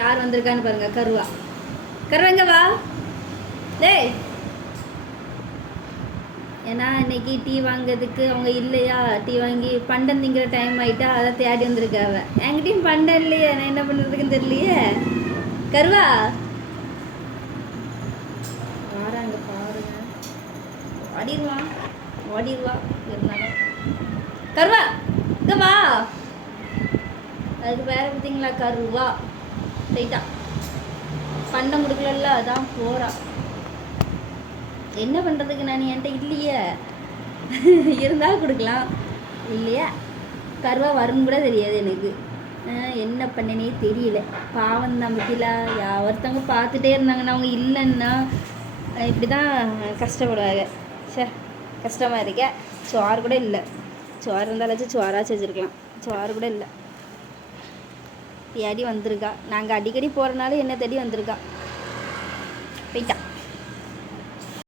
யார் வந்திருக்கான்னு பாருங்க. கருவா கருவாங்க வா. டேய், ஏன்னா இன்னைக்கு டீ வாங்கிறதுக்கு அவங்க இல்லையா, டீ வாங்கி பண்டம் திங்கிற டைம் ஆகிட்டா, அதை தேடி வந்திருக்காவ. என்கிட்டையும் பண்டம் இல்லையே, நான் என்ன பண்ணுறதுக்குன்னு தெரியலையே. கருவா வாராங்க பாருங்க. ஓடிடுவான் ஓடிடுவா இருந்தாலும். கருவா இங்கே வா. அதுக்கு வேற பார்த்தீங்களா, கருவா ரைட்டா பண்டம் கொடுக்கல, அதான் போகிறா. என்ன பண்ணுறதுக்கு, நான் என்கிட்ட இல்லையே, இருந்தாலும் கொடுக்கலாம் இல்லையா. கருவா வரும்னு கூட தெரியாது எனக்கு. என்ன பண்ணனே தெரியல. பாவம் தான் பற்றில. ஒருத்தவங்க பார்த்துட்டே இருந்தாங்கன்னா அவங்க இல்லைன்னா இப்படி தான் கஷ்டப்படுவாங்க. சே, கஷ்டமாக இருக்க. சோறு கூட இல்லை. சோறு இருந்தாலாச்சும் சோறாச்சும் வச்சுருக்கலாம். சோறு கூட இல்லை. தேடி வந்திருக்கா. நாங்கள் அடிக்கடி போகிறனால என்ன தேடி வந்திருக்கா. போயிட்டா.